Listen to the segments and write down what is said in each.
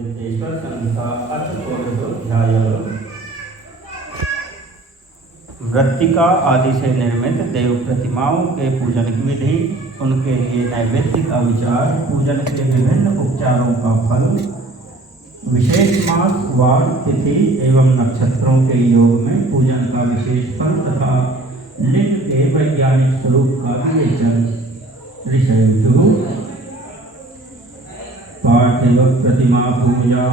विद्येश्वर संहिता अथ षोडशोऽध्यायः। मृत्तिका आदि से निर्मित देव प्रतिमाओं के पूजन की विधि, उनके लिए नैवेद्य का विचार, पूजन के विभिन्न उपचारों का फल, विशेष मास वार तिथि एवं नक्षत्रों के योग में पूजन का विशेष फल तथा लिंग के वैज्ञानिक स्वरूप का विवेचन। ऋषयः पार्थिव प्रतिमा पूजा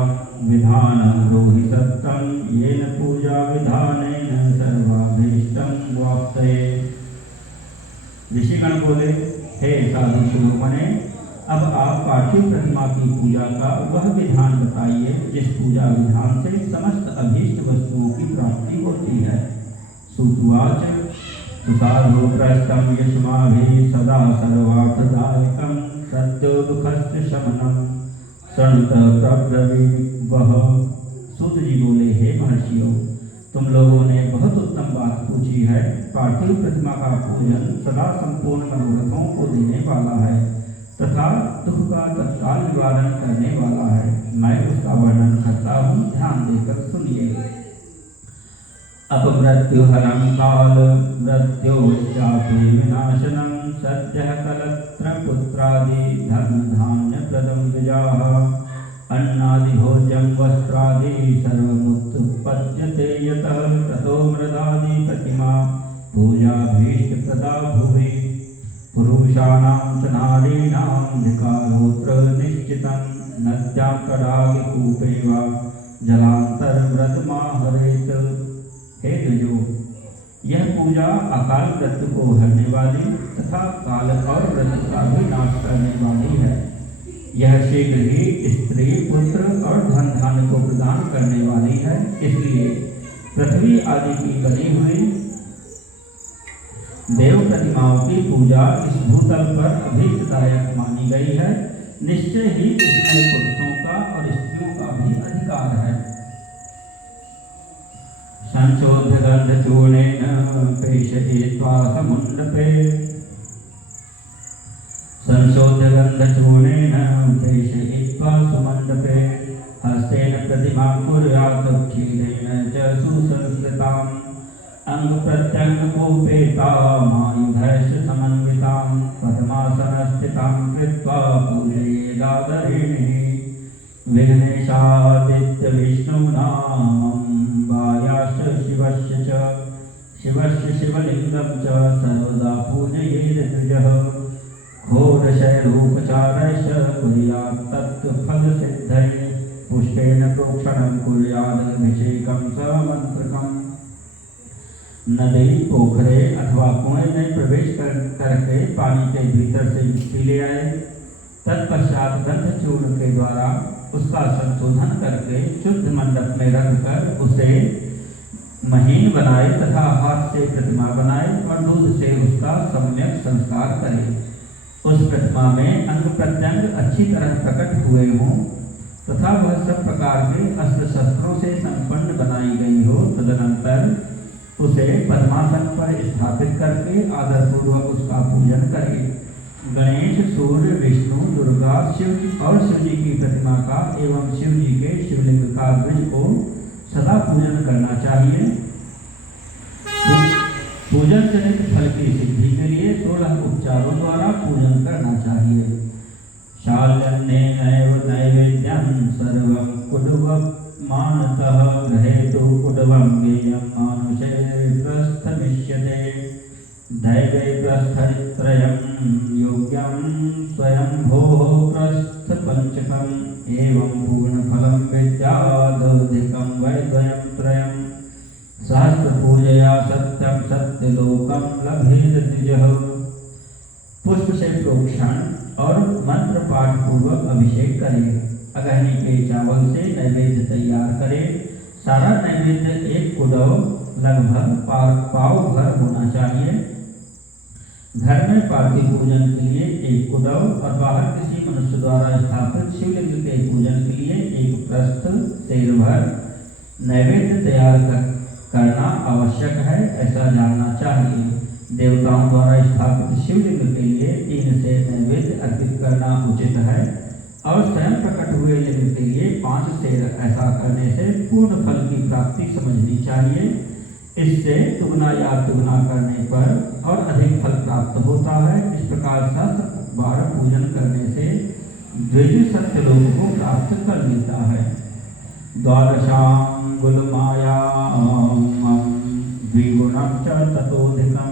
विधानं ब्रूहि सत्यं येन पूजा विधानेन सर्वाभीष्टं वाप्तये। ऋषिगण बोले, हे साधु शिरोमणे, अब आप पार्थिव प्रतिमा की पूजा का वह विधान बताइए जिस पूजा विधान से समस्त अभीष्ट वस्तुओं की प्राप्ति होती है। सुतवाच सुसाधु प्रस्थं यस्माभिः सदा सर्वार्थदायकं सत्यो दुःखस्य शमनं शृणुत प्रब्रवीमः। सूत जी बोले, हे महर्षियों, तुम लोगों ने बहुत उत्तम बात पूछी है। पार्थिव प्रतिमा का पूजन सदा संपूर्ण मनोरथों को देने वाला है तथा दुख का तत्काल निवारण करने वाला है। मैं उसका वर्णन करता हूँ, ध्यान देकर सुनिए। अपमृत्युहरं काल मृत्योश्चापि विनाशनं सद्यः कलत्र पुत्रादि धर्म धान्य प्रदं द्विजाः अन्नादि भोज्यं वस्त्रादि सर्वमुत्पद्यते यतः ततो मृदादि प्रतिमा पूजाभीष्ट प्रदा भुवि। पुरुषाणां च नारीणां धिकारोऽत्र निश्चितं नद्यां तडागे कूपे वा जलान्तर्व्रतमाहरेत्। हे द्विजों, यह पूजा अकाल मृत्यु को हरने वाली तथा काल और मृत्यु का भी नाश करने वाली है। यह शीघ्र ही स्त्री, पुत्र और धन धान्य को प्रदान करने वाली है। इसलिए पृथ्वी आदि की बनी हुई देव प्रतिमाओं की पूजा इस भूतल पर अभीष्टदायक मानी गई है। निश्चय ही इसमें पुरुषों का और स्त्रियों का भी अधिकार है। संशोध्य गंधचूर्णेन पेषयित्वा समुण्डपे संशोध्य गंधचूर्णेन पेषयित्वा सुमण्डपे हस्तेन प्रतिमां कुर्यात् क्षीरेण च सुसंस्कृताम् अंगप्रत्यङ्गकोपेतामायुधैश्च समन्वितां पद्मासनस्थितां कृत्वा पूजयेदादरेणिः। विघ्नेशादित्य विष्णुनामम्बायाश्च शिवस्य शिवलिङ्गं च सर्वदा पूजयेत् द्विजः। घोरशैलोपचारैश्च कुर्यात् तत्फलसिद्धये पुष्पेण प्रोक्षणं कुर्यादभिषेकं समन्त्रकम्। नदी, पोखरे अथवा कुएं में प्रवेश करके पानी के भीतर से मिट्टी ले आए। तत्पश्चात गंधचूर्ण के द्वारा उसका संशोधन करके शुद्ध मंडप में रखकर उसे महीन बनाए तथा हाथ से प्रतिमा बनाए और दूध से उसका सम्यक संस्कार करें। उस प्रतिमा में अंग प्रत्यंग अच्छी तरह प्रकट हुए हों तथा वह सब प्रकार के अस्त्र शस्त्रों से संपन्न बनाई गई हो। तदनंतर उसे पद्मासन पर स्थापित करके आदरपूर्वक उसका पूजन करें। गणेश, सूर्य, विष्णु, दुर्गा, शिव और शिव जी की प्रतिमा का एवं शिव जी के शिवलिंग का द्विज को सदा पूजन करना चाहिए। पूजन जनित फल की सिद्धि के लिए 16 उपचारों द्वारा पूजन करना चाहिए। शाल्यन्नेनैव नैवेद्यं सर्वं कुटुम्बमानतः ग्रहेतु कुटुम्बं ज्ञेयं मानुषे प्रस्थमिष्यते। दैवे प्रस्थरित्रयं योग्यं स्वयंभोः प्रस्थपञ्चकम् एवं पूर्णफलं विद्यादधिकं वै द्वयं त्रयं। सहस्रपूजया सत्यं सत्यलोकं लभेत द्विजः। पुष्प से प्रोक्षण और मंत्र पाठ पूर्वक अभिषेक करें। अगहनी के चावल से नैवेद्य तैयार करें। सारा नैवेद्य एक कुडव लगभग पाव भर होना चाहिए। घर में पार्थिव पूजन के लिए एक कुडव और बाहर किसी मनुष्य द्वारा स्थापित शिवलिंग के पूजन के लिए एक प्रस्थ सेर भर नैवेद्य तैयार करना आवश्यक है, ऐसा जानना चाहिए। देवताओं द्वारा स्थापित शिवलिंग के लिए 3 सेर नैवेद्य अर्पित करना उचित है और स्वयं प्रकट हुए हुए लिंग के लिए 5 सेर ऐसा करने से पूर्ण फल की प्राप्ति समझनी चाहिए। इससे दुगना या दुगना करने पर और अधिक फल प्राप्त होता है। इस प्रकार 7 बार पूजन करने से द्विज सत्यलोक को प्राप्त कर लेता है। द्वादशांगुल मायां द्विगुणं च ततोऽधिकं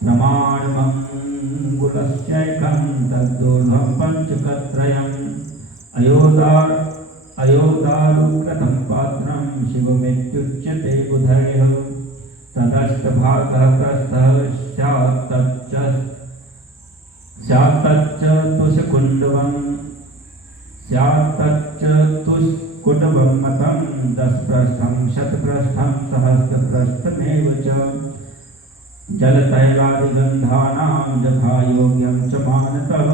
प्रमाणमंगुलश्चैकं तद्दूर्ध्वं पंचकत्रयम् अयोदारुकृतं पात्रं शिवमित्युच्यते बुधैः तदष्टभागः प्रस्थः स्यात्तच्चतुष्कुण्डवं मतं 10 पृष्ठं 100 पृष्ठं सहस्रपृष्ठमेव च जलतैलादिगन्धानां यथा योग्यं च मानतः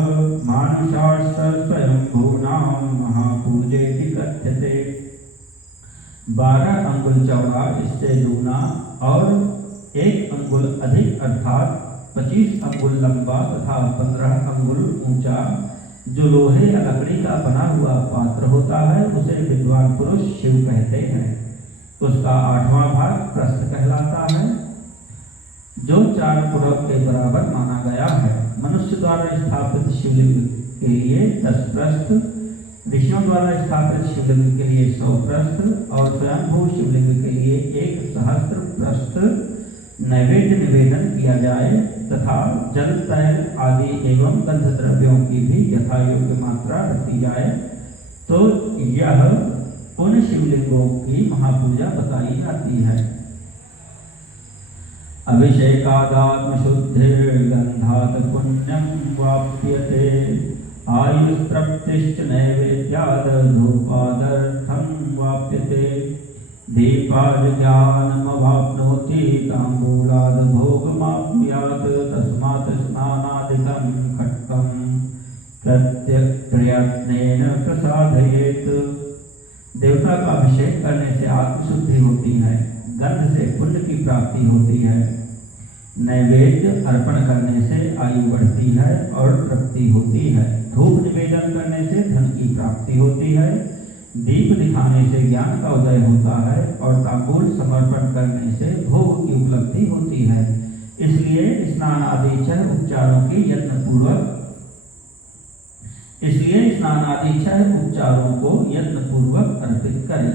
मानुषाश्च स्वयंभूनां महापूजेति कथ्यते। 12 अंगुल चौड़ा, इससे दुगना और 1 अंगुल अधिक अर्थात 25 अंगुल लंबा तथा 15 अंगुल ऊंचा जो लोहे या लकड़ी का बना हुआ पात्र होता है उसे विद्वान पुरुष शिव कहते हैं। उसका 8वां भाग प्रस्थ कहलाता है जो 4 पुरब के बराबर माना गया है। मनुष्य द्वारा स्थापित शिवलिंग के लिए 10 प्रस्थ, ऋषियों द्वारा स्थापित शिवलिंग के लिए 100 प्रस्थ और स्वयंभू शिवलिंग के लिए 1 सहस्त्र प्रस्थ नैवेद्य निवेदन किया जाए तथा जल तैल आदि एवं गंध द्रव्यों की भी यथा योग्य मात्रा रखी जाए तो यह उन शिवलिंगों की महापूजा बताई जाती है। अभिषेकादात्मशुद्धिर्गन्धात् पुण्यं वाप्यते आयुस्तृप्तिश्च नैवेद्याद् धूपादर्थं वाप्यते दीपाज्ञानमवाप्नोति ताम्बूलाद् भोगमाप्नुयात् तस्मात् स्नानादिकं खट्कं प्रयत्नेन प्रसादयेत्। देवता का अभिषेक करने से आत्मशुद्धि होती है, गंध से पुण्य की प्राप्ति होती है, नैवेद्य अर्पण करने से आयु बढ़ती है और तृप्ति होती है, धूप निवेदन करने से धन की प्राप्ति होती है, दीप दिखाने से ज्ञान का उदय होता है और तांबूल समर्पण करने से भोग की उपलब्धि होती है। इसलिए स्नान आदि छह उपचारों को यत्न पूर्वक अर्पित करें।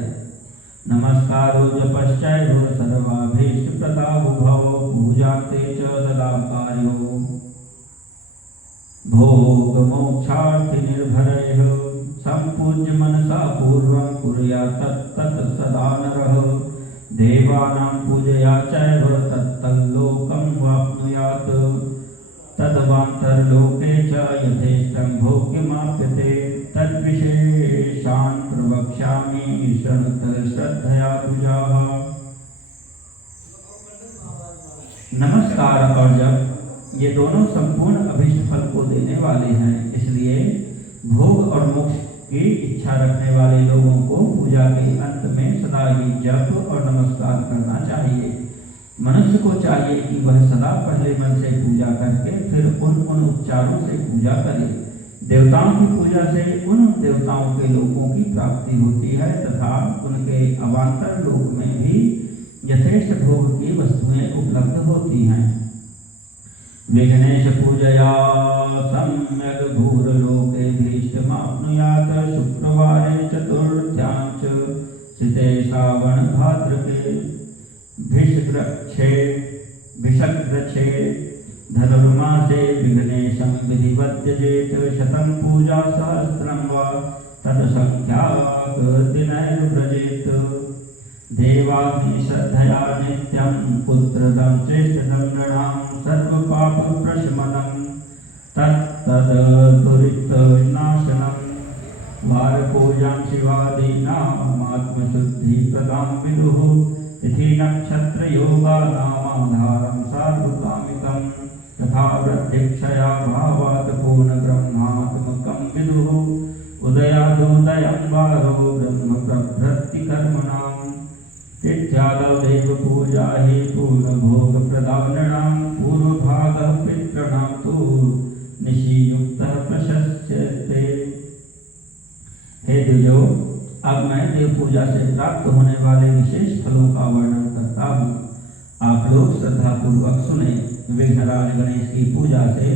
नमस्कारो जपश्चैव सर्वाभीष्ट प्रदाभुभव पूजाते च सदाकार्यो भोग मोक्षार्थ निर्भरैः संपूज्य मनसा पूर्वं कुर्यात् तत् सदा नरः देवानां पूजया चैव तत्तल्लोकं वाप्नुयात् तदवान्तरलोके च यथेष्टं भोग्यमाप्यते तद्विशेषान् प्रवक्ष्यामि शृणुत श्रद्धया पूजाः। नमस्कार और जप ये दोनों संपूर्ण अभीष्ट फल को देने वाले हैं, इसलिए भोग और मोक्ष की इच्छा रखने वाले लोगों को पूजा के अंत में सदा ही जप और नमस्कार करना चाहिए। मनुष्य को चाहिए कि वह सदा पहले मन से पूजा करके फिर उन उपचारों से पूजा करे। देवताओं की पूजा से उन देवताओं के लोगों की प्राप्ति होती है तथा उनके अवान्तर लोक में भी यथेष्ट भोग की वस्तुएं उपलब्ध होती हैं। विघ्नेश पूजया सम्यक् भूर्लोके भीष्टमाप्नुयात् शुक्रवारे चतुर्थ्यां च सिते श्रावण भाद्रके भिषग्रक्षे धनुर्मासे विघ्नेशं विधिवत्यजेत शतं पूजा सहस्रं वा तत्संख्याक दिनैर्व्रजेत। देवाग्नि श्रद्धया नित्यं पुत्रदं श्रेष्ठदं नृणां सर्वपापप्रशमनं तत्तदुरितनाशनं वारपूजां शिवादीनामात्मशुद्धिप्रदां विदुः तिथि नक्षत्रयोगानामाधारं सार्वकामिकं तथा वृद्धिक्षया भावात् पूर्णब्रह्मात्मकं विदुः उदयादुदयं वारो ब्रह्मप्रभृतिकर्मणां तिथ्यादौ देवपूजा हि पूर्णभोगप्रदानणां पूर्वभागः पितॄणां तु निशियुक्तः प्रशस्यते। हे द्विजो, अब मैं देव पूजा से प्राप्त होने वाले विशेष फलों का वर्णन करता हूँ। आप लोग श्रद्धापूर्वक सुने। विघ्नराज गणेश की पूजा से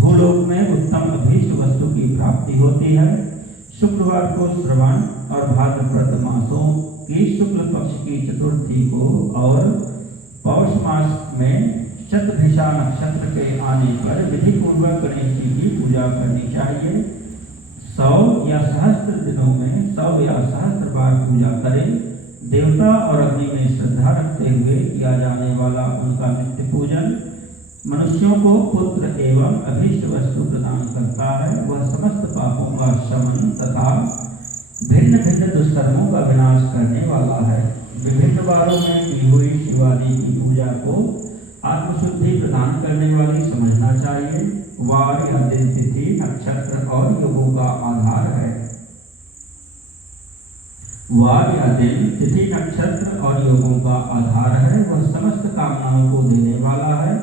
भूलोक में उत्तम अभीष्ट वस्तु की प्राप्ति होती है। शुक्रवार को श्रवण और भाद्रपद मासों की शुक्ल पक्ष की चतुर्थी को और पौष मास में शतभिषा नक्षत्र के आने पर विधि पूर्वक गणेश जी की पूजा करनी चाहिए। 100 या सहस्त्र दिनों में 100 या सहस्त्र बार पूजा करें। देवता और अग्नि में श्रद्धा रखते हुए किया जाने वाला उनका नित्य पूजन मनुष्यों को पुत्र एवं अभीष्ट वस्तु प्रदान करता है। वह समस्त पापों का शमन तथा भिन्न भिन्न दुष्कर्मों का विनाश करने वाला है। विभिन्न वारों में की हुई शिवाजी की पूजा को आत्मशुद्धि प्रदान करने वाली समझना चाहिए। वार या दिन, तिथि, नक्षत्र और योगों का आधार है। वार या दिन, तिथि, नक्षत्र और योगों का आधार है। वह समस्त कामनाओं को देने वाला है।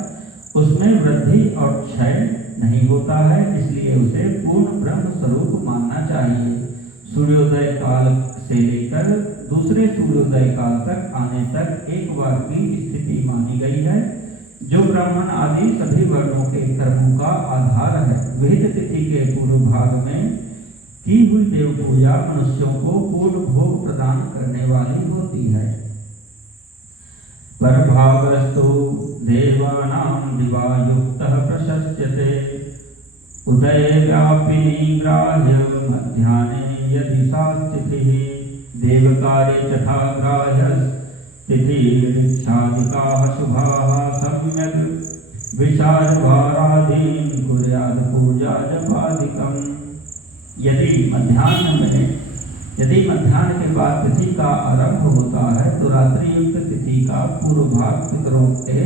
उसमें वृद्धि और क्षय नहीं होता है, इसलिए उसे पूर्ण ब्रह्म स्वरूप मानना चाहिए। सूर्योदय काल से लेकर दूसरे सूर्योदय काल तक आने तक एक बार की स्थिति मानी गई है, जो ब्राह्मण आदि सभी वर्णों के कर्मों का आधार है। विहित तिथि के पूर्व भाग में की हुई देव पूजा मनुष्यों को पूर्ण भोग प्रदान करने वाली होती है। परभागस्तु देवानां दिवा युक्तः प्रशस्यते उदये व्यापिनी ग्राह्य मध्याह्ने यदि सा तिथिः देवकार्ये तथा ग्राह्यस्तिथिर्क्षादिकाः शुभाः सम्यग् विचारभारादीन् कुर्यात् पूजा जपादिकम्। यदि मध्याह्न के बाद तिथि का आरंभ होता है तो रात्रि युक्त तिथि का पूर्व भाग पितरों के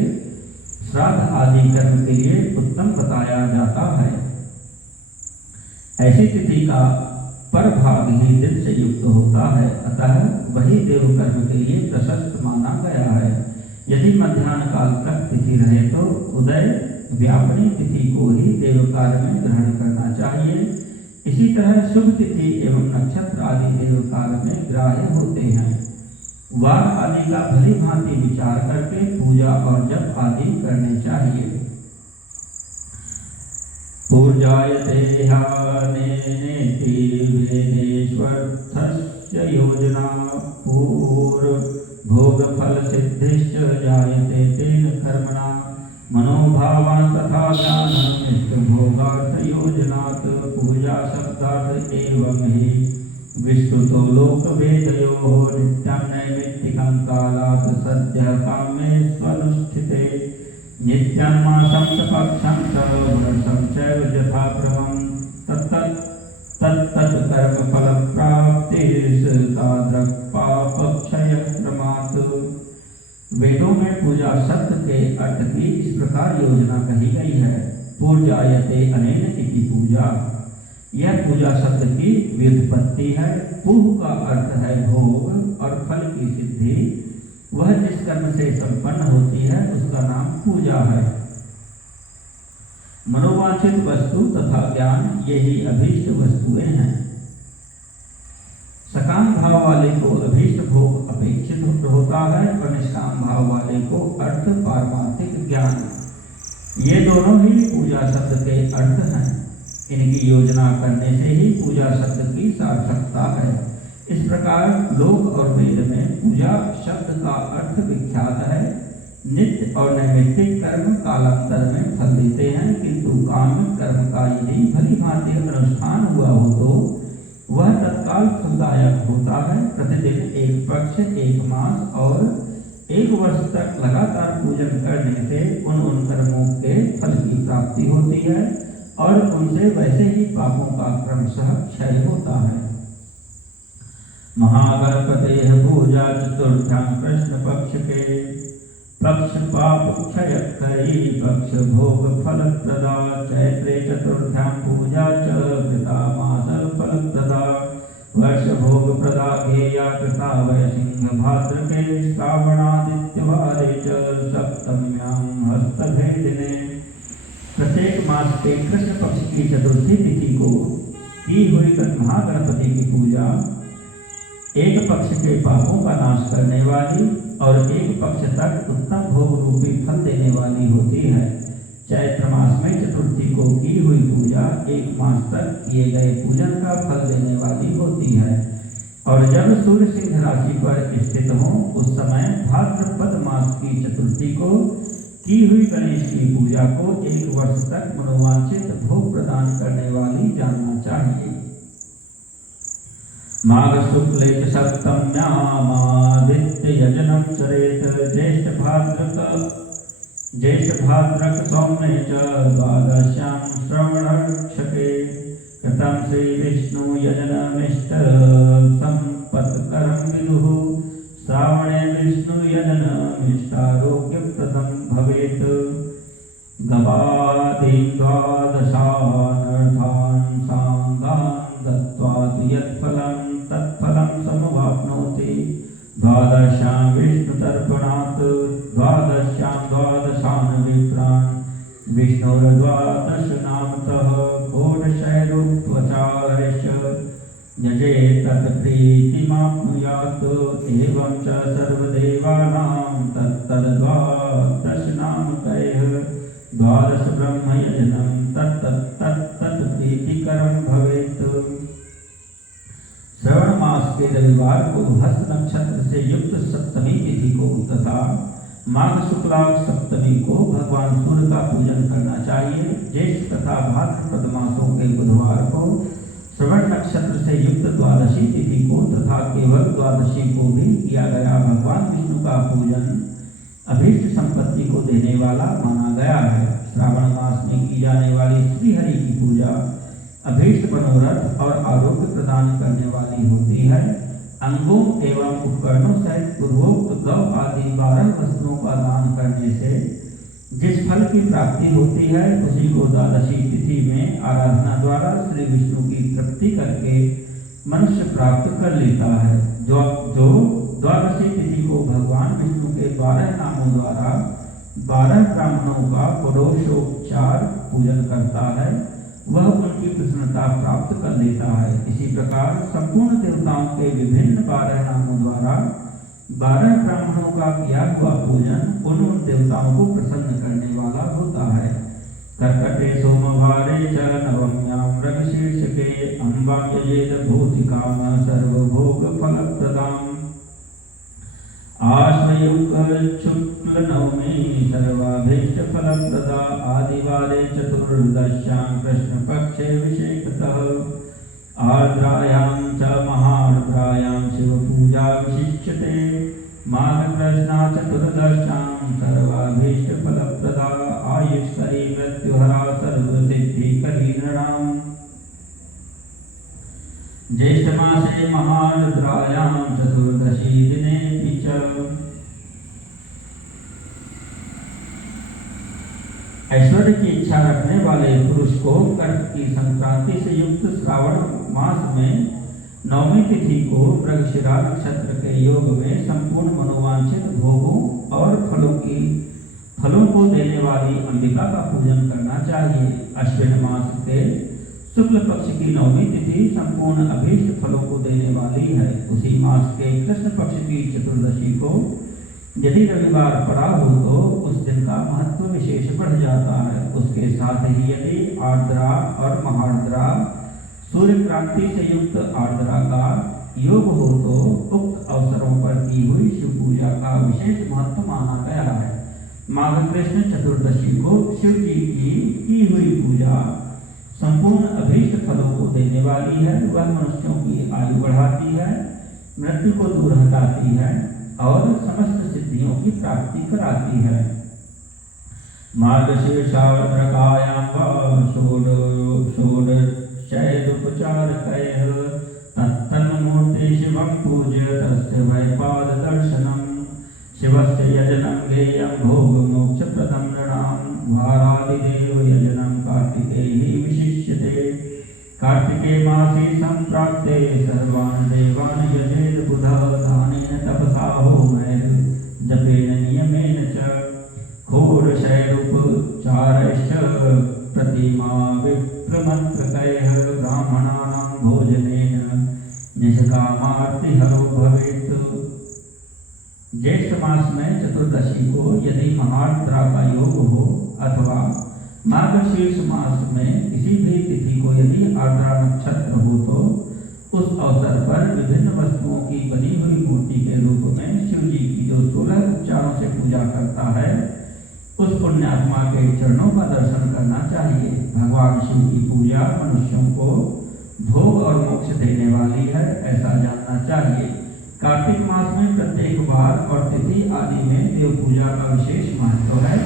श्राद्ध आदि कर्म के लिए उत्तम बताया जाता है। ऐसी तिथि का पर भाग ही दिन से युक्त होता है, अतः वही देव कर्म के लिए प्रशस्त माना गया है। यदि मध्याह्न काल तक तिथि रहे तो उदय व्यापनी तिथि को ही देव कार्य में ग्रहण करना चाहिए। इसी तरह शुभ तिथि एवं नक्षत्र आदि देव कार्य में ग्राह्य होते हैं। वार आदि का भली भांति विचार करके पूजा और जप आदि करने चाहिए। पूजायते ह्यनेनेति वेदेष्वर्थस्य योजना पूर्वभोगफल सिद्धिश्च जायते तेन कर्मणा मनोभावान् तथा ज्ञानं नित्यभोगार्थ योजनात् पूजा शब्दार्थ एवं ही विस्तुतो लोकवेदयोः नित्यं नैमित्तिकं कालात् सद्यः कामे स्वनुष्ठिते नित्यं मासं च पक्षं च वर्षं चैव यथाक्रमं तत्तत् कर्मफलप्राप्तिर्तादृक्पापक्षयक्रमात्। वेदों में पूजा शब्द के अर्थ की इस प्रकार योजना कही गई है। पूजायते अनेन की पूजा, यह पूजा शब्द की व्युत्पत्ति है। पूह का अर्थ है भोग और फल की सिद्धि। वह जिस कर्म से संपन्न होती है उसका नाम पूजा है। मनोवांछित वस्तु तथा ज्ञान यही अभीष्ट वस्तुएं हैं। सकाम भाव वाले को अभीष्ट भोग अपेक्षित होता है और निष्काम भाव वाले को अर्थ पारमार्थिक ज्ञान। ये दोनों ही पूजा शब्द के अर्थ हैं। इनकी योजना करने से ही पूजा शब्द की सार्थकता है। इस प्रकार लोक और वेद में पूजा शब्द का अर्थ विख्यात है। नित्य और नैमित्तिक कर्म कालांतर में फल देते हैं, किंतु काम्य कर्म का यदि भली भांति अनुष्ठान हुआ हो तो वह तत्काल फलदायक होता है। प्रतिदिन एक पक्ष, एक मास और एक वर्ष तक लगातार पूजन करने से उन कर्मों के फल की प्राप्ति होती है और उनसे वैसे ही पापों का क्रमशः क्षय होता है। महागणपते पूजा चतुर्थ्यां कृष्ण पक्ष के पक्ष पाप क्षयकरी पक्ष भोग फलप्रदा। चैत्रे चतुर्थ्यां पूजा च कृता मास फलप्रदा। वर्ष भोग प्रदा गेया कृता वै सिंह भाद्रके। श्रावणादित्यवारे च सप्तम्यां हस्तभेदिने। प्रत्येक मास के कृष्ण पक्ष की चतुर्थी तिथि को की हुई महागणपति की पूजा एक पक्ष के पापों का नाश करने वाली और एक पक्ष तक उत्तम भोग रूपी फल देने वाली होती है। चैत्र मास में चतुर्थी को की हुई पूजा एक मास तक किए गए पूजन का फल देने वाली होती है और जब सूर्य सिंह राशि पर स्थित हो उस समय भाद्रपद मास की चतुर्थी को की हुई गणेश की पूजा को एक वर्ष तक मनोवांछित भोग प्रदान करने वाली जानना चाहिए। माघ शुक्ल सप्तम्यामादित्य यजनम चरेत ज्येष्ठ भाद्रक सौम्ये च द्वादश्यां श्रवणक्षके कृतं श्री विष्णु यजनमिष्ट संपत्करं विदुः श्रावणे विष्णु यजनमिष्टारोग्यप्रदं भवेत्। गवादीं द्वादशानर्थान् सांगान् दत्त्वा तु यत्फलं तत्फलं समवाप्नोति। द्वादशां विष्णुतर्पणात् द्वादश्यां द्वादशान् विप्रान् विष्णुर्द्वादशनामतः षोडशैरुपचारश्च यजेतत् प्रीतिमाप्नुयात्। एवं च सर्वदेवानां तत्तद्वादशनामकैः द्वादश ब्रह्मयजनं तत्तत् प्रीतिकरं भवेत्। श्रवण मास के रविवार को हस्त नक्षत्र से युक्त सप्तमी तिथि को तथा माघ शुक्लाक्ष सप्तमी को भगवान सूर्य का पूजन करना चाहिए। ज्येष्ठ तथा भाद्रपद मासों के बुधवार को श्रवण नक्षत्र से युक्त द्वादशी तिथि को तथा केवल द्वादशी को भी किया गया भगवान विष्णु का पूजन अभीष्ट संपत्ति को देने वाला माना गया है। श्रावण मास में की जाने वाली श्रीहरि की पूजा अभीष्ट मनोरथ और आरोग्य प्रदान करने वाली होती है। अंगों एवं उपकरणों सहित पूर्वोक्त गौ आदि 12 वस्तुओं का दान करने से जिस फल की प्राप्ति होती है उसी को द्वादशी तिथि में आराधना द्वारा श्री विष्णु की तृप्ति करके मनुष्य प्राप्त कर लेता है। जो द्वादशी तिथि को भगवान विष्णु के 12 नामों द्वारा 12 ब्राह्मणों का षोडशोपचार पूजन करता है वह उनकी प्रसन्नता प्राप्त कर लेता है। इसी प्रकार संपूर्ण देवताओं के विभिन्न 12 नामों द्वारा 12 ब्राह्मणों का किया हुआ पूजन उन देवताओं को प्रसन्न करने वाला होता है। कर्कटे सोमवारे च नवम्यां मृगशीर्षके अम्बां यजेत भूतिकाम सर्वभोग फलप्रदाम्। आश्वयुग शुक्ल नवमी सर्वाभीष्ट फलप्रदा आदिवारे चतुर्दश्यां कृष्ण पक्षे विशेषतः। आर्द्रायां च महार्द्रायां शिव पूजा विशिष्यते। माघ कृष्णा चतुर्दश्यां सर्वाभीष्ट फलप्रदा आयुष्करी मृत्युहरा सर्वसिद्धिकरी नृणाम्। ज्येष्ठ मासे महारुद्रायां चतुर्दशी दिने च ऐश्वर्य की इच्छा रखने वाले पुरुष को कर्क की संक्रांति से युक्त श्रावण मास में नवमी तिथि को मृगशिरा नक्षत्र के योग में संपूर्ण मनोवांछित भोगों और फलों को देने वाली अंबिका का पूजन करना चाहिए। अश्विन मास के शुक्ल पक्ष की नवमी तिथि संपूर्ण अभीष्ट फलों को देने वाली है। उसी मास के कृष्ण पक्ष की चतुर्दशी को यदि रविवार पड़ा हो तो उस दिन का महत्व विशेष बढ़ जाता है। उसके साथ ही यदि आर्द्रा और महार्द्रा सूर्य क्रांति से युक्त आर्द्रा का योग हो तो उक्त अवसरों पर की हुई शिव पूजा का विशेष महत्व माना गया है। माघ कृष्ण चतुर्दशी को शिव जी की हुई पूजा संपूर्ण अभीष्ट फलों को देने वाली है। वह मनुष्यों की आयु बढ़ाती है, मृत्यु को दूर हटाती है और समस्त सिद्धियों की प्राप्ति कराती है। मार्गशीर्षावत्रकायां षोडशैरुपचारकैः तत्तन्मूर्ति शिवं पूज्य तस्य वैपाददर्शनम्। शिवस्य यजनं गेयं भोगमोक्षप्रदं नृणां। वारादिदेव यजनं कार्तिकेयः विशिष्यते। कार्तिके मासे संप्राप्ते सर्वान् देवान् यजेत बुधः। दानेन तपसा होमैः जपेन नियमेन च। घोरशैरुपचारैश्च प्रतिमा विप्रमन्त्रकैः ब्राह्मणानां भोजनेन निष्कामार्ति हरो भवेत्। ज्येष्ठ मास में चतुर्दशी को यदि महार्द्रा का योग हो अथवा मार्गशीर्ष मास में किसी भी तिथि को यदि आर्द्रा नक्षत्र हो तो उस अवसर पर विभिन्न वस्तुओं की बनी हुई मूर्ति के रूप में शिव जी की जो 16 उपचारों से पूजा करता है उस पुण्यात्मा के चरणों का दर्शन करना चाहिए। भगवान शिव की पूजा मनुष्यों को भोग और मोक्ष देने वाली है, ऐसा जानना चाहिए। कार्तिक मास में प्रत्येक वार और तिथि आदि में देव पूजा का विशेष महत्व है।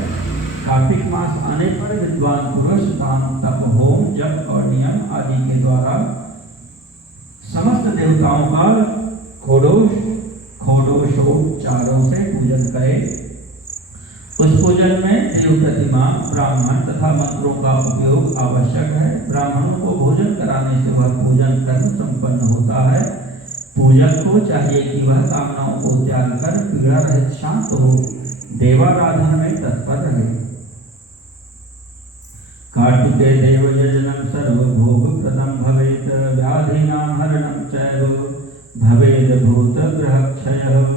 कार्तिक मास आने पर विद्वान पुरुष दान, तप, होम, जप और नियम आदि के द्वारा समस्त देवताओं का षोडशोपचारों से पूजन करे। उस पूजन में देव प्रतिमा, ब्राह्मण तथा मंत्रों का उपयोग आवश्यक है। ब्राह्मणों को भोजन कराने से वह पूजन कर्म संपन्न होता है। पूजक को चाहिए कि वह कामनाओं को त्याग कर पीड़ा रहित शांत हो, देवाराधन में तत्पर रहे। कार्तिके देव यजनं सर्वभोग प्रदं भवेत्, व्याधीनां हरणं चैव भवेद् भूतग्रहक्षयः।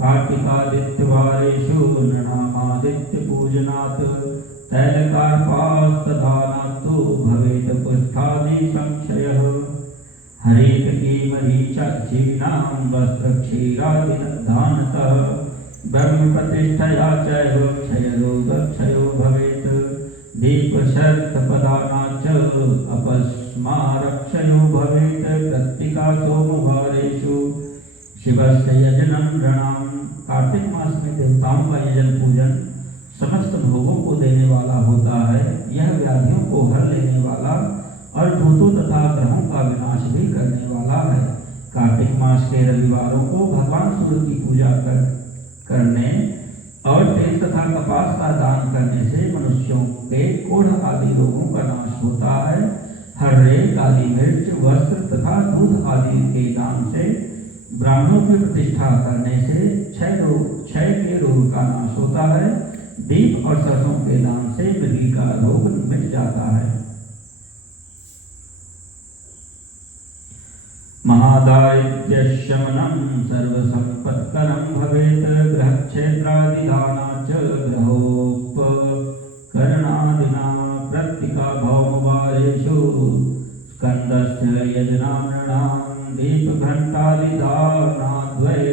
कार्तिकादित्यवारेषु नृणामादित्यपूजनात् तैलकार्पास्तदानात् तु भवेत् पुष्ठादिसंक्षयः। हरितकीमरीचीनां वस्त्रक्षीरादिदानतः ब्रह्मप्रतिष्ठया चैव क्षयरोगक्षयो भवेत्। दीपशर्तपदानाच्च अपस्मारक्षयो भवेत्। कृत्तिका सोमवारेषु शिवस्य यजनं नृणाम्। कार्तिक मास में देवताओं का यजन पूजन समस्त भोगों को देने वाला होता है। यह व्याधियों को हर लेने वाला और भूतों तथा ग्रहों का विनाश भी करने वाला है। कार्तिक मास के रविवारों को भगवान सूर्य की पूजा करने और तेल तथा कपास का दान करने से मनुष्यों के कोढ़ आदि रोगों का नाश होता है। हर्रे, काली मिर्च, वस्त्र तथा दूध आदि के दान से, ब्राह्मणों की प्रतिष्ठा करने से क्षय के रोग का नाश होता है। दीप और सरसों के दान से मृगी का रोग मिट जाता है। महादारिद्र्यशमनं सर्वसंपत्करं भवेत्। गृहक्षेत्रादिदानाच्च ग्रहोपकरणादिना। कृत्तिका भौमवारेषु स्कन्दस्य यजनानृणां दीपघण्टादिदानाद्वै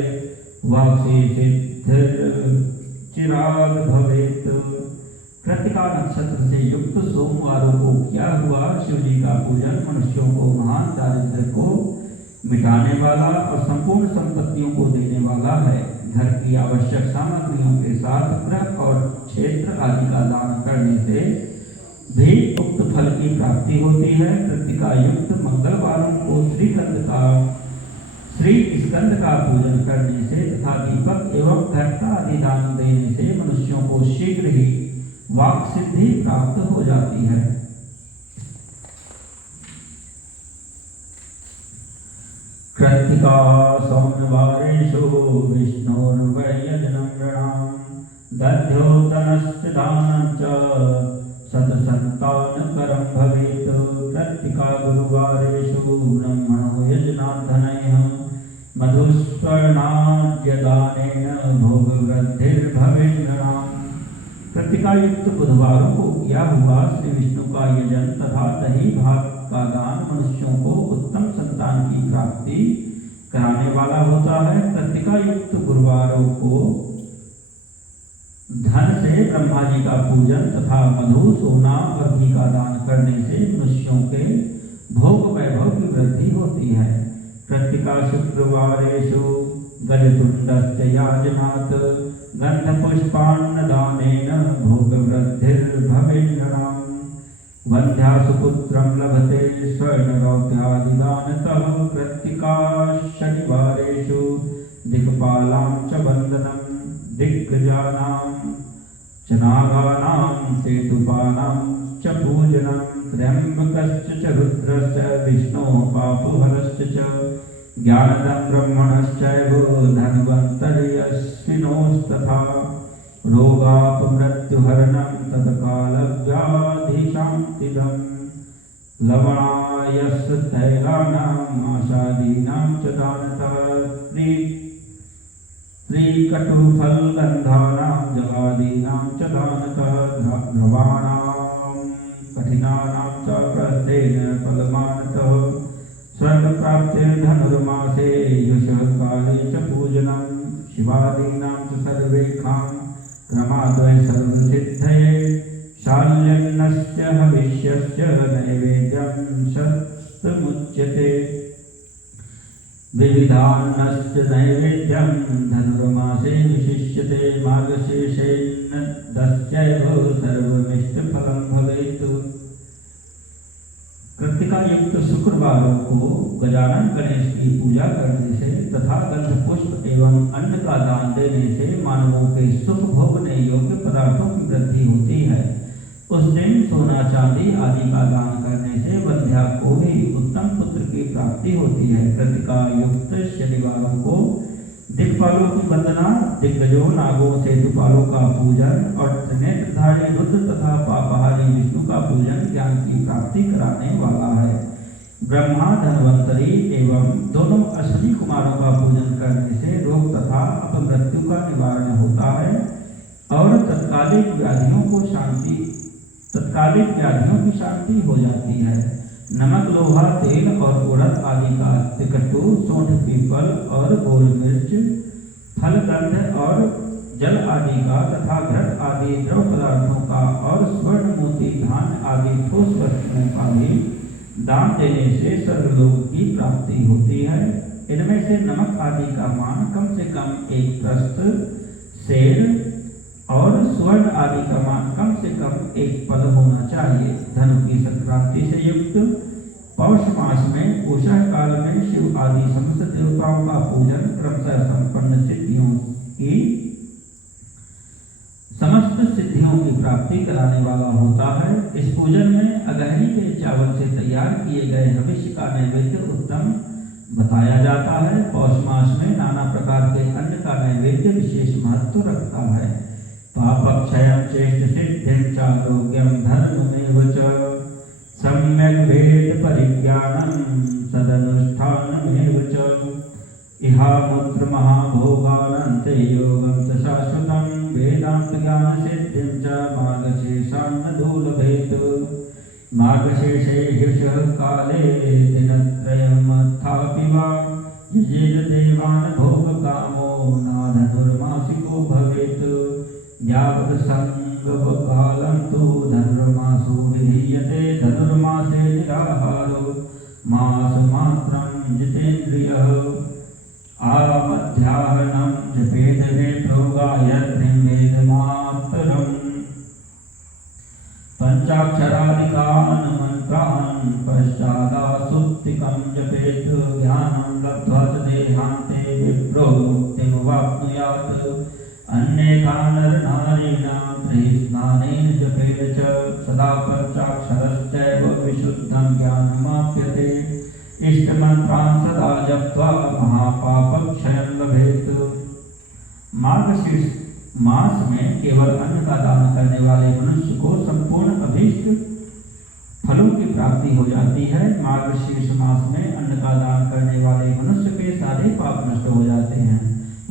वाक्षि सिद्धिर्चिराग भवेत्। कृत्तिका नक्षत्र से युक्त सोमवारों को किया हुआ शिव जी का पूजन मनुष्यों को महान दारिद्र्य को मिटाने वाला और संपूर्ण संपत्तियों को देने वाला है। घर की आवश्यक सामग्रियों के साथ गृह और क्षेत्र आदि का दान करने से भी उक्त फल की प्राप्ति होती है। कृत्तिका युक्त मंगलवारों को श्री स्कंद का पूजन करने से तथा दीपक एवं घंटा आदि दान देने से मनुष्यों को शीघ्र ही वाक् सिद्धि प्राप्त हो जाती है। कृत्तिका सोमवारेषु विष्णोर्वै यजनं नृणां दध्योदनश्च दानञ्च शतसन्तानकरं भवेत्। कृत्तिका गुरुवारेषु ब्रह्मणो यजनाधनैः मधुस्वर्णाद्यदानेन भोगवृद्धिर्भवेत् नृणाम्। कृत्तिका युक्त बुधवारों को किया हुआ श्री विष्णु का यजन तथा दही भात का दान मनुष्यों को उत्तम संतान की प्राप्ति कराने वाला होता है। कृत्तिका युक्त गुरुवारों को धन से ब्रह्मा जी का पूजन तथा मधु, सोना और घी का दान करने से मनुष्यों के भोग वैभव की वृद्धि होती है। कृत्तिका शुक्रवारेषु गजतुण्डस्य याजनात् गन्धपुष्पान्नदानेन भोगवृद्धिर्भवेत् नृणाम्। वन्ध्यासुपुत्रं लभते स्वर्णरौप्यादिदानतः। कृत्तिका शनिवारेषु दिक्पालां च वन्दनं दिग्गजानां च नागानां सेतुपानां च पूजनं। त्र्यम्बकश्च च रुद्रश्च विष्णोः पापहरश्च च ज्ञानदं ब्रह्मणश्चैव धन्वन्तर्यश्विनोस्तथा। रोगापमृत्युहरणं तत्कालव्याधिशान्तिदं। लवणायस्तैलानां आशादीनां च शिवादीनां च दानतः ध्रुवाणां कठिनानां च प्रस्थेन फलमानतः स्वर्गप्राप्तिर्धनुर्मासे यशः काले च पूजनं शिवादीनां च सर्वेषां क्रमाद्वय सर्वसिद्धये शाल्यन्नस्य हविष्यस्य नैवेद्यं शस्त्रमुच्यते विविधान्नस्य नैवेद्यं धनुर्मासे विशिष्यते मार्गशीर्षेन्नदस्यैव सर्वमिष्टफलं भवेत्। कृत्तिका युक्त शुक्रवारों को गजानन गणेश की पूजा करने से तथा गंध पुष्प एवं अन्न का दान देने से मानवों के सुख भोगने योग्य पदार्थों की वृद्धि होती है। उस दिन सोना चांदी आदि का दान करने से वंध्या को भी उत्तम पुत्र की प्राप्ति होती है। कृत्तिका युक्त शनिवारों को दिक्पालों की वंदना, दिग्गजों नागों सेतुपालों का पूजन और त्रिनेत्रधारी रुद्र तथा पापहारी विष्णु का पूजन ज्ञान की प्राप्ति कराने वाला है। ब्रह्मा धन्वंतरी एवं दोनों अश्विनी कुमारों का पूजन करने से रोग तथा अपमृत्यु का निवारण होता है और तत्कालिक व्याधियों की शांति हो जाती है। नमक, लोहा, तेल और उड़द आदि का तिकट्टू, सोंठ, पीपल और गोल मिर्च, फल, गंध और जल आदि का तथा घृत आदि द्रव पदार्थों का और स्वर्ण, मोती, धान आदि ठोस वस्तुओं का भी दान देने से स्वर्गलोक की प्राप्ति होती है। इनमें से नमक आदि का मान कम से कम 1 प्रस्थ सेर और स्वर्ण आदि का मान कम से कम 1 पद होना चाहिए। धनु की संक्रांति से युक्त पौष मास में उषः काल में शिव आदि समस्त देवताओं का पूजन क्रमशः संपन्न समस्त सिद्धियों की प्राप्ति कराने वाला होता है। इस पूजन में अगहनी के चावल से तैयार किए गए भविष्य का नैवेद्य उत्तम बताया जाता है। पौष मास में नाना प्रकार के अन्न का नैवेद्य विशेष महत्व रखता है। पापक्षयं चेष्ट सिद्धिं चारोग्यं धर्ममेव च सम्यक् वेद परिज्ञानं सदनुष्ठानमेव च इहामुत्र महाभोगानन्ते योगं च शाश्वतं वेदान्त ज्ञान सिद्धिं च मार्गशीर्षान्न दुर्लभेत्। मार्गशीर्षे ह्यः काले दिनत्रयमथापि वा यजेत देवान् भोगकामो नाधनुर्मासिको भवेत्। यावत् संगवकालं तु धनुर्मासो विधीयते धनुर्मासे निराहारो मासमात्रं जितेन्द्रियः आमध्याह्नं जपेत नेत्रो गायत्रीं वेदमातरम्। पंचाक्षरादिकान् मन्त्रान् पश्चादासुप्तिकं जपेत् ज्ञानं लब्ध्वा च देहान्ते विप्रो मुक्तिमवाप्नुयात्। अन्येकानरनारीणां त्रिस्नानेन जपेन च सदा पंचाक्षरश्चैव विशुद्धं ज्ञानमाप्यते। इष्टमन्त्रान् सदा जप्त्वा महापापक्षयं लभेत्। मार्गशीर्ष मास में केवल अन्न का दान करने वाले मनुष्य को संपूर्ण अभीष्ट फलों की प्राप्ति हो जाती है। मार्गशीर्ष मास में अन्न का दान करने वाले मनुष्य के सारे पाप नष्ट हो जाते हैं।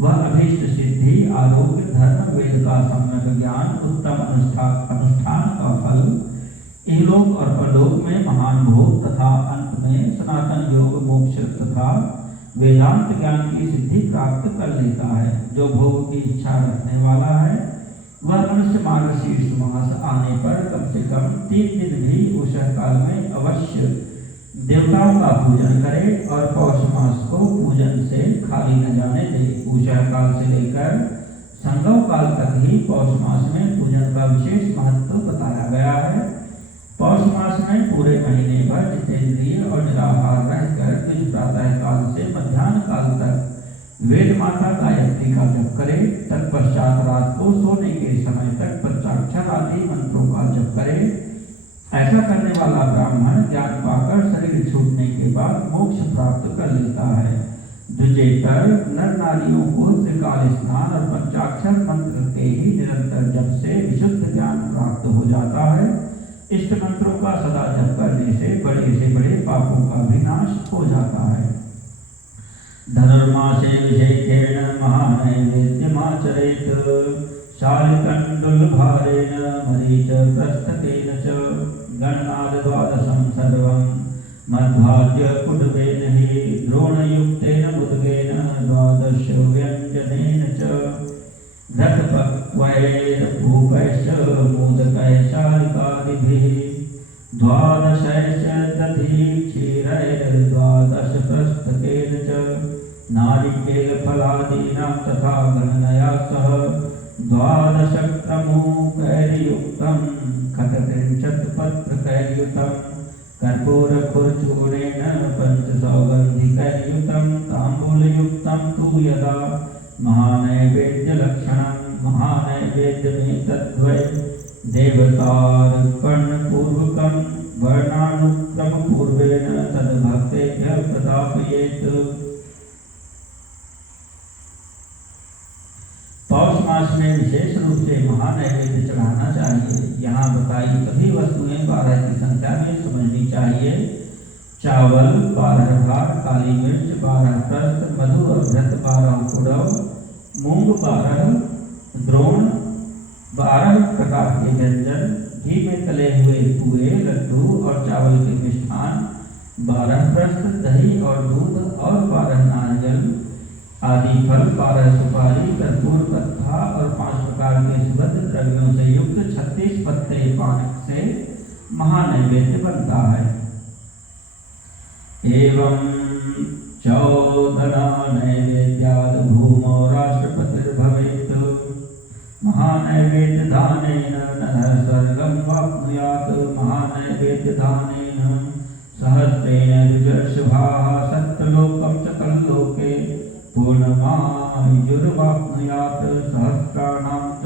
वह अभीष्ट सिद्धि, आरोग्य, धर्म, वेद का सम्यक ज्ञान, उत्तम अनुष्ठान का फल, इहलोक और परलोक में महान भोग तथा अंत में सनातन योग, मोक्ष तथा वेदांत ज्ञान की सिद्धि प्राप्त कर लेता है। जो भोग की इच्छा रखने वाला है वह मनुष्य मार्गशीर्ष मास आने पर कम से कम 3 दिन भी उषः काल में अवश्य देवताओं का पूजन करे और पौष मास को पूजन से खाली न जाने दे। उषः काल से लेकर संगम काल तक ही पौष मास में पूजन का विशेष महत्व बताया गया है। पौष मास में पूरे महीने भर जितेंद्रिय और निराहार रहकर कुछ प्रातः काल से मध्याह्न काल तक वेद माता गायत्री का जप करे। तत्पश्चात रात को सोने के समय तक पंचाक्षर आदि मंत्रों का जप करे। ऐसा करने वाला ब्राह्मण ज्ञान पाकर शरीर छूटने के बाद मोक्ष प्राप्त कर लेता है। द्विजेतर नर नारियों को त्रिकाल स्नान और पंचाक्षर मंत्र के ही निरंतर जप से विशुद्ध ज्ञान प्राप्त हो जाता है। इष्ट मंत्रों का सदा जप करने से बड़े पापों का विनाश हो जाता है। धनुर्मासे विशेषेण महानैवेद्यमाचरेत् शालिकण्ड तण्डुलभारेण मरीचप्रस्थकेन च गणनाद्वादशं सर्वं मध्वाज्यकुटुबेन हि द्रोणयुक्तेन मुद्गेन द्वादश व्यञ्जनेन च घटपक्वैर्भूपैश्च मोदकैः शारिकादिभिः द्वादशैश्च दधीक्षीरैर्द्वादशप्रस्थकेन च नारिकेलफलादीनां तथा गणनया सह द्वादशक्रमुकैर्युक्तं खटत्रिंशत्पत्रकैर्युतं कर्पूरखुर्चूर्णेन पञ्चसौगन्धिकैर्युतं ताम्बूलयुक्तं तु यदा महानैवेद्यलक्षणं महानैवेद्यमेतद्वै देवतार्पणपूर्वकं वर्णानुक्रमपूर्वेण तद्भक्तेभ्यः प्रदापयेत्। पौष मास में विशेष रूप से महानैवेद्य चढ़ाना चाहिए। यहाँ बताई सभी वस्तुएं 12 की संख्या में समझनी चाहिए। चावल 12 भार, काली मिर्च 12 प्रस्त, मधु और घृत 12 कुड़व, मूंग 12, द्रोण 12 प्रकार के व्यंजन, घी में तले हुए पुए, लड्डू और चावल के मिष्ठान 12 प्रस्त, दही और दूध और 12 नारियल आदि फल, 12 सुपारी, कर्पूर पत्था और 5 प्रकार के सुगंध द्रव्यों से युक्त 36 पत्ते पानक से महानैवेद्य बनता है। एवं चौदना नैवेद्याद भूमौ राष्ट्रपतिर्भवेत् महानैवेद्य दानेन नरः स्वर्गं वाप्नुयात् महानैवेद्य दानेन सहस्रेण द्विजर्षभाः सत्यलोकं च कल्लोके पूर्णमायुर्वाप्नुयात् सहस्राणां च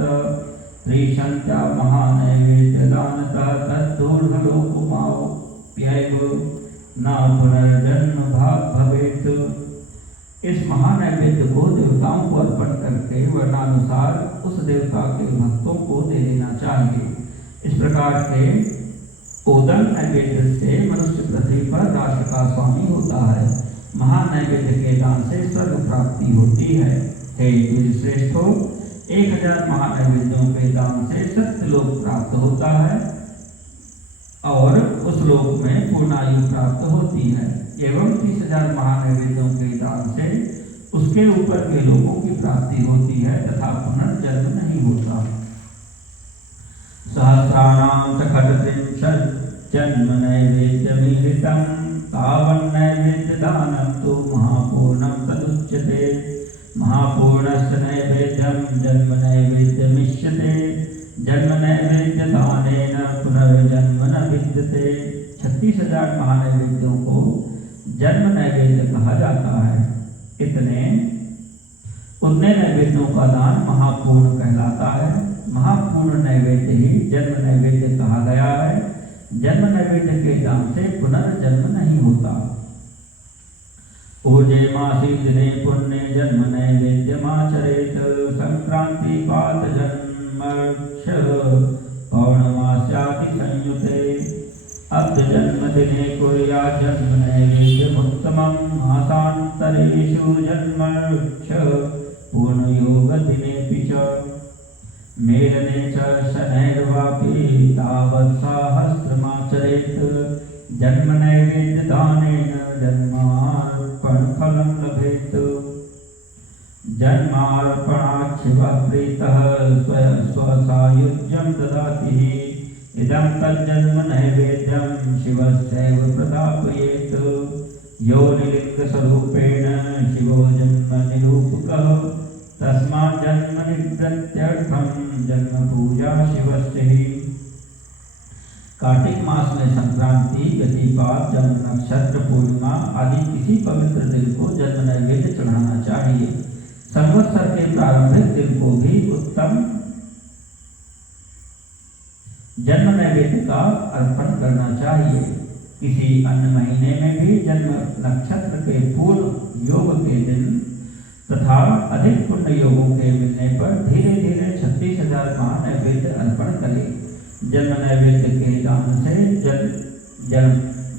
त्रिशन्त्या महानैवेद्यदानतः तद्धूर्धलोकमाप्यैव न पुनर्जन्म भाग भवेत्। इस महानैवेद्य को देवताओं को अर्पण करके वर्णानुसार उस देवता के भक्तों को दे देना चाहिए। इस प्रकार के ओदन नैवेद्य से मनुष्य पृथ्वी पर राष्ट्र का स्वामी होता है। महानैवेद्य के दान से स्वर्ग प्राप्ति होती है। हे श्रेष्ठो, 1000 महानैवेद्यों के दान से सत्यलोक प्राप्त होता है और उस लोक में पूर्णायु प्राप्त होती है। एवं 30,000 महानैवेद्यों के दान से उसके ऊपर के लोगों की प्राप्ति होती है तथा पुनर्जन्म नहीं होता। सहस्राणां च खटत्रिंशत् जन्म नैवेद्यमीलितं तावन्नैवेद्यदानं तु महापूर्णं तदुच्यते। महापूर्णस्य नैवेद्यं जन्म नैवेद्यमिष्यते। जन्म नैवेद्यदानेन पुनर्जन्म न विद्यते। 36,000 महानैवेद्यों को जन्म नैवेद्य कहा जाता है। उतने नैवेद्यों का दान महापूर्ण कहलाता है। महापूर्ण नैवेद्य ही जन्म नैवेद्य कहा गया है। जन्म नैवेद्य के दान से पुनर्जन्म नहीं होता। ऊर्जे मासी दिने पुण्य जन्म नैवेद्यमाचरेत। संक्रांति पात जन्मक्ष पौर्णमास्याति संयुते। अब्द जन्म दिने कुर्या जन्म नैवेद्यमुत्तमं। मासान्तरेषु जन्मक्ष पूर्णयोग दिनेऽपि च। मेलने च शनैर्वापि तावत् सहस्रमाचरेत्। जन्म नैवेद्यदानेन जन्मार्पणफलं लभेत्। जन्मार्पणात् शिवः प्रीतः स्वसायुज्यं ददाति। इदं तज्जन्म नैवेद्यं शिवस्यैव प्रदापयेत्। योनिलिङ्गस्वरूपेण शिवो जन्म निरूपकः। तस्मात् जन्म निवृत्त्यर्थं जन्म पूजा शिवस्य ही। कार्तिक मास में संक्रांति, व्यतिपात, जन्म नक्षत्र, पूर्णिमा आदि किसी पवित्र दिन को जन्म नैवेद्य चढ़ाना चाहिए। संवत्सर के प्रारंभिक दिन को भी उत्तम जन्म नैवेद्य का अर्पण करना चाहिए। किसी अन्य महीने में भी जन्म नक्षत्र के पूर्ण योग के दिन तथा अधिक पुण्य योगों के मिलने पर धीरे धीरे 36,000 महानैवेद्य अर्पण करें। जन्म नैवेद्य के दान से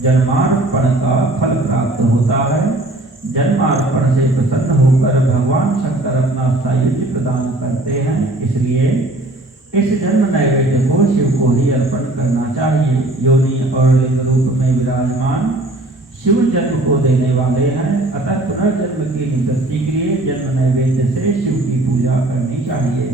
जन्मार्पण का फल प्राप्त होता है। जन्मार्पण से प्रसन्न होकर भगवान शंकर अपना सायुज्य प्रदान करते हैं। इसलिए इस जन्म नैवेद्य को शिव को ही अर्पण करना चाहिए। योनि और लिंग रूप में विराजमान शिव जन्म को देने वाले हैं, अतः पुनर्जन्म की निवृत्ति के लिए जन्म नैवेद्य से शिव की पूजा करनी चाहिए।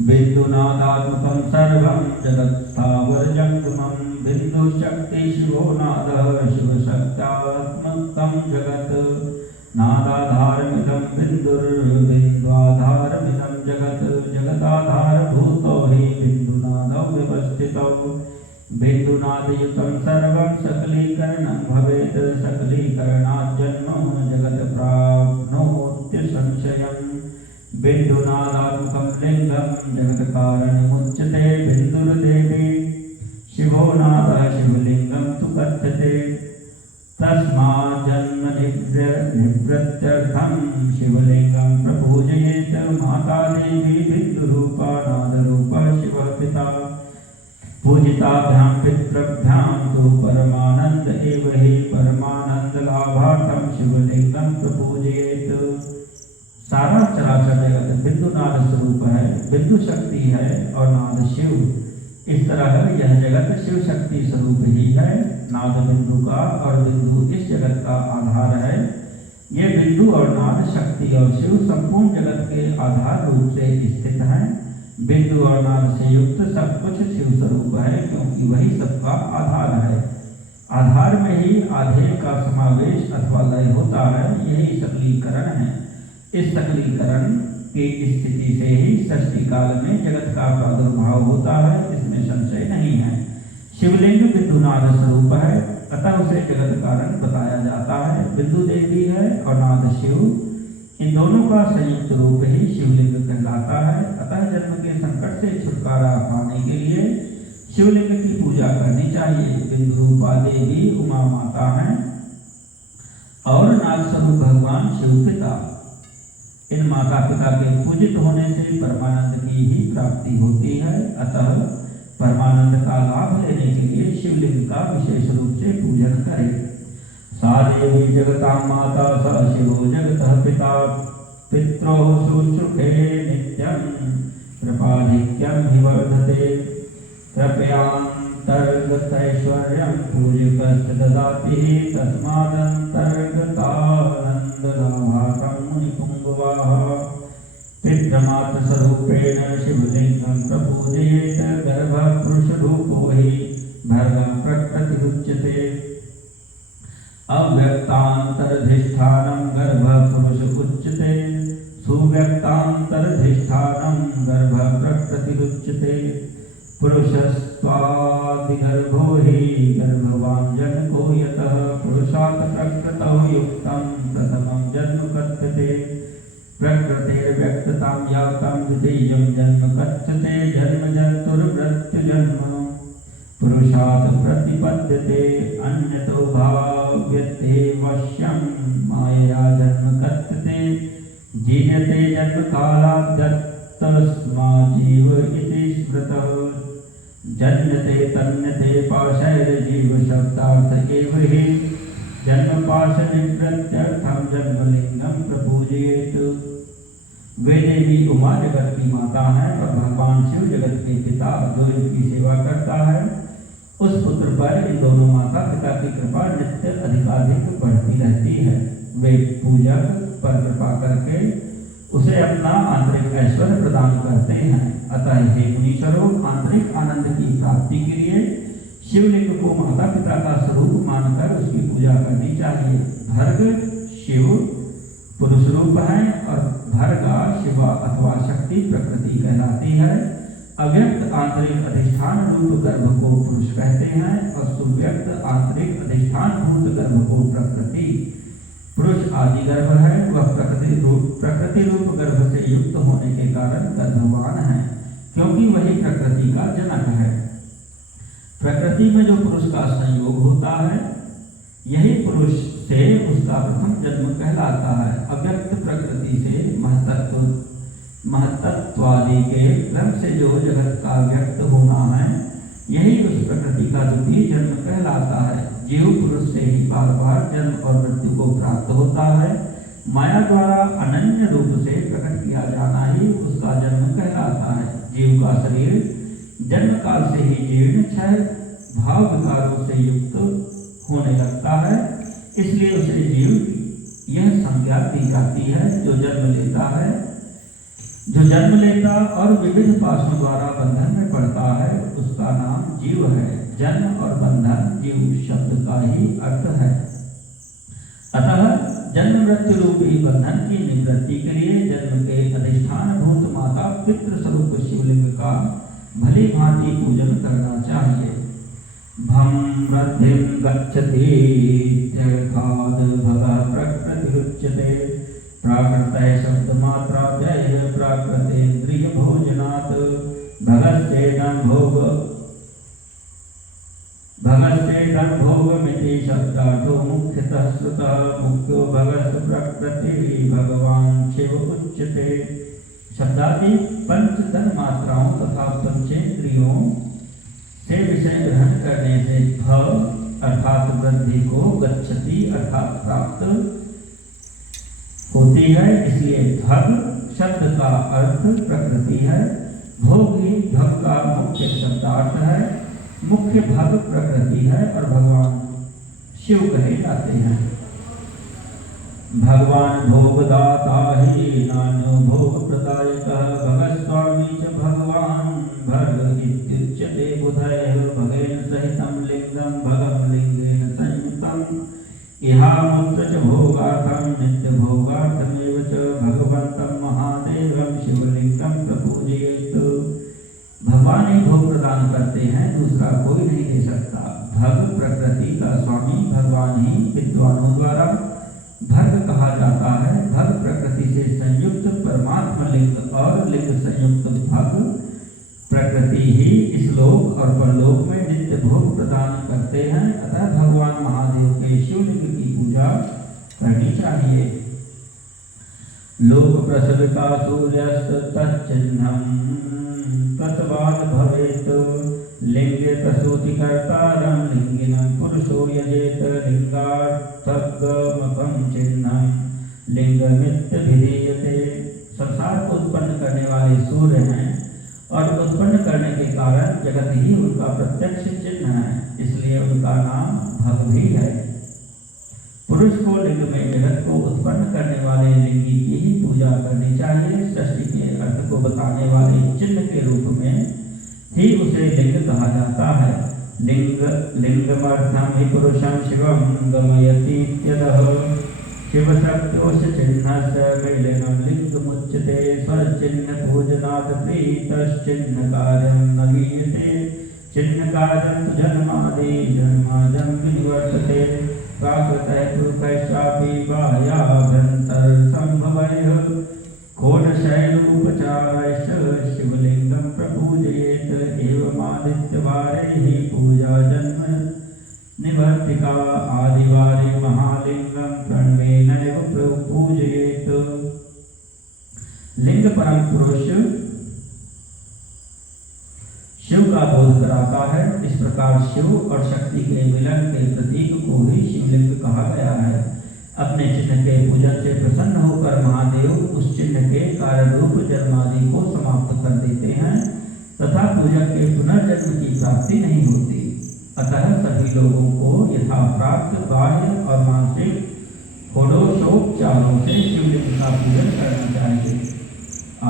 बिंदुनादात्मकं सर्वं जगत्स्थावर जंगमं बिंदु शक्ति शिवो नादः शिवशक्त्यात्मकं जगत् नादाधारमिदं बिंदुर्बिंद्वाधारमिदं जगत् जगदाधारभूतो हि बिंदुनादौ व्यवस्थितौ बिंदुनादयुतं सर्वं सकलीकरणं भवेत् सकलीकरणात् जन्म जगत् प्राप्नोत्य संशयम् बिंदुनादात्मकं लिंगं जगत्कारणमुच्यते बिंदुर्देवी शिवो नादः शिवलिंगं तु कथ्यते तस्मात् जन्म निवृत्त्यर्थं शिवलिंगं प्रपूजयेत् माता देवी बिंदुरूपा नादरूपा शिवः पिता पूजिताभ्यां पितृभ्यां तु परमानंद एव हि परमानंदलाभार्थं शिवलिंगं प्रपूजयेत्। सारा चराचर जगत बिंदु नाद स्वरूप है, बिंदु शक्ति है और नाद शिव। इस तरह यह जगत शिव शक्ति स्वरूप ही है। नाद बिंदु का और बिंदु इस जगत का आधार है। ये बिंदु और नाद शक्ति और शिव संपूर्ण जगत के आधार रूप से स्थित हैं। बिंदु और नाद से युक्त सब कुछ शिव स्वरूप है, क्योंकि वही सबका आधार है। आधार में ही आधे का समावेश अथवा लय होता है, यही सकलीकरण है। इस सकलीकरण की स्थिति से ही सृष्टि काल में जगत का प्रादुर्भाव होता है, इसमें संशय नहीं है। शिवलिंग बिंदुनाद स्वरूप है, अतः उसे जगत कारण बताया जाता है। बिंदु देवी है और नाद शिव, इन दोनों का संयुक्त रूप ही शिवलिंग कहलाता है। अतः जन्म के संकट से छुटकारा पाने के लिए शिवलिंग की पूजा करनी चाहिए। बिंदु रूपा देवी उमा माता है और नाद स्वरूप भगवान शिव पिता। इन माता पिता के पूजित होने से परमानंद की ही प्राप्ति होती है। अतः परमानंद का लाभ लेने के लिए शिवलिंग का विशेष रूप से पूजन करें। सा देवी जगतां माता स शिवो जगतः पिता पित्रोः शुश्रूषे नित्यं कृपाधिक्यं हि वर्धते कृपयान्तर्गतैश्वर्यं पूजकस्य ददाति तस्मादन्तर्गतानन्दलाभार्थं मुनिपुङ्गवाः पितृमातृस्वरूपेण शिवलिंगं प्रपूजयेत् गर्भपुरुषरूपो हि भर्गं प्रकृतिरुच्यते अव्यक्तान्तरधिष्ठानं गर्भपुरुष उच्यते सुव्यक्तान्तरधिष्ठानं गर्भप्रकृतिरुच्यते पुरुषस्त्वादिगर्भो हि गर्भवान् जनको यतः पुरुषात् प्रकृतौ युक्तं प्रथमं जन्म कथ्यते प्रकृतिर्व्यक्ततां यातं द्वितीयं जन्म कथ्यते जन्म जन्तुर्मृत्युजन्म पुरुषात् प्रतिपद्यते अन्यतो भाव्यते वश्यं मायया जन्म कथ्यते जीयते जन्म कालात् दत्तस्माजीव इति स्मृतः जन्यते तन्यते पाशैर्जीव शब्दार्थ एव हि जन्म पाश निवृत्त्यर्थं जन्मलिंगं प्रपूजयेत्। वे देवी उमा जगत की माता है और भगवान शिव जगत के पिता, जो इनकी सेवा करता है उस पुत्र पर इन दोनों माता पिता की कृपा नित्य अधिकाधिक बढ़ती रहती है। वे पूजक पर कृपा करके उसे अपना आंतरिक ऐश्वर्य प्रदान करते हैं। अतः हे मुनीश्वरों, आंतरिक आनंद की प्राप्ति के लिए शिवलिंग को माता पिता का स्वरूप मानकर उसकी पूजा करनी चाहिए। भर्ग शिव पुरुष रूप है और भर्गा शिवा अथवा शक्ति प्रकृति कहलाती है। अव्यक्त आंतरिक अधिष्ठान रूप गर्भ को पुरुष कहते हैं और सुव्यक्त आंतरिक अधिष्ठान भूत गर्भ को प्रकृति। पुरुष आदि गर्भ है, वह प्रकृति रूप गर्भ से युक्त होने के कारण गर्भवान है, क्योंकि वही प्रकृति का जनक है। प्रकृति में जो पुरुष का संयोग होता है, यही पुरुष से उसका प्रथम जन्म कहलाता है। अव्यक्त प्रकृति से महत्त्वादि के क्रम से जो जगत का व्यक्त होना है, यही उस प्रकृति का द्वितीय जन्म कहलाता है। जीव पुरुष से ही बार बार जन्म और मृत्यु को प्राप्त होता है। माया द्वारा अनन्य रूप से प्रकट किया जाना ही उसका जन्म कहलाता है। जीव का शरीर जन्म काल से ही जीर्ण क्षय भाव विकारों से युक्त होने लगता है, इसलिए उसे जीव यह संज्ञा दी जाती है। जो जन्म लेता और विविध पाशों द्वारा बंधन में पड़ता है उसका नाम जीव है। जन्म और बंधन जीव शब्द का ही अर्थ है। अतः जन्म मृत्यु रूपी बंधन की निवृत्ति के लिए जन्म के अधिष्ठान भूत माता पितृ स्वरूप शिवलिंग का भली भांति पूजन करना चाहिए। भम मृद्धिं गच्छति इत्यर्थाद् भगः प्रकृतिरुच्यते। प्राकृतः शब्दमात्राद्यः प्राकृतेन्द्रिय भोजनात् भगश्चेदं भोगमिति शब्दार्थो मुख्यतः श्रुतः। मुख्यो भगस् प्रकृतिः भगवान् शिव उच्यते। शब्दादि पंच तन मात्राओं तथा पंचेंद्रियों से विषय ग्रहण करने से भ अर्थात वृद्धि को गच्छति अर्थात प्राप्त होती है, इसलिए भग शब्द का अर्थ प्रकृति है। भोगी भग का मुख्य शब्दार्थ है। मुख्य भग प्रकृति है और भगवान शिव कहे जाते हैं। भगवान भोगदाता ही नान्यो भोग प्रदायकः भगस्वामी च भगवान भग इत्युच्यते बुधैः। भगेन सहितं लिंगं भगं लिंगेन संयुक्तम् इहामुत्र च भोगार्थं नित्यभोगार्थमेव च भगवन्तं महादेवं शिवलिंगं प्रपूजयेत्। भगवान ही भोग प्रदान करते हैं, दूसरा कोई नहीं दे सकता। भग प्रकृति का स्वामी भगवान ही विद्वानों द्वारा भग कहा जाता है। भग प्रकृति से संयुक्त परमात्मा लिंग और लिंग संयुक्त भग प्रकृति ही इस लोक और परलोक में नित्य भोग प्रदान करते हैं। अतः भगवान महादेव के शिवलिंग की पूजा करनी चाहिए। लोक प्रसविता सूर्यस्त तच्चिह्नं तस्वाद भवेत्। लिंगे प्रसूति कर्तारं लिंगिनं पुरुषो यजेत। लिंगार्थगमकं चिह्नं लिंगमित्यभिधीयते। संसार को उत्पन्न करने वाले सूर्य हैं और उत्पन्न करने के कारण जगत ही उनका प्रत्यक्ष चिन्ह है, इसलिए उनका नाम भग भी है। पुरुष को लिंग में जगत को उत्पन्न करने वाले लिंगी की ही पूजा करनी चाहिए। सृष्टि के अर्थ को बताने वाले चिन्ह के रूप में ही उसे लिंग कहा जाता है। लिंगमर्थं हि पुरुषं शिवं गमयति इत्यतः शिवशक्त्योश्च चिह्नस्य मेलनं लिंगमुच्यते। स्वचिह्न पूजनात् प्रीतश्चिह्नकार्यं न गीयते। चिह्नकार्यं तु जन्मादि जन्माजं विनिवर्तते। प्राकृतः पुरुषैश्चापि बाह्याभ्यन्तरसम्भवैः कोणशैलोपचारैश्च शिवलिंगं प्रपूजयेत्। एवमादित्यवारे हि पूजा जन्म निवर्तिका। आदिवारे महालिंगं प्रणवेनैव पूजयेत्। लिंग परम पुरुष शिव का बोध कराता है। इस प्रकार शिव और शक्ति के मिलन के प्रतीक को ही शिवलिंग कहा गया है। अपने चिन्ह के पूजन से प्रसन्न होकर महादेव उस चिन्ह के कारण रूप जन्मादि को समाप्त कर देते हैं तथा पूजक के पुनर्जन्म की प्राप्ति नहीं होती। अतः सभी लोगों को यथा प्राप्त बाह्य और मानसिक षोडशोपचारों से शिवलिंग का पूजन करना चाहिए।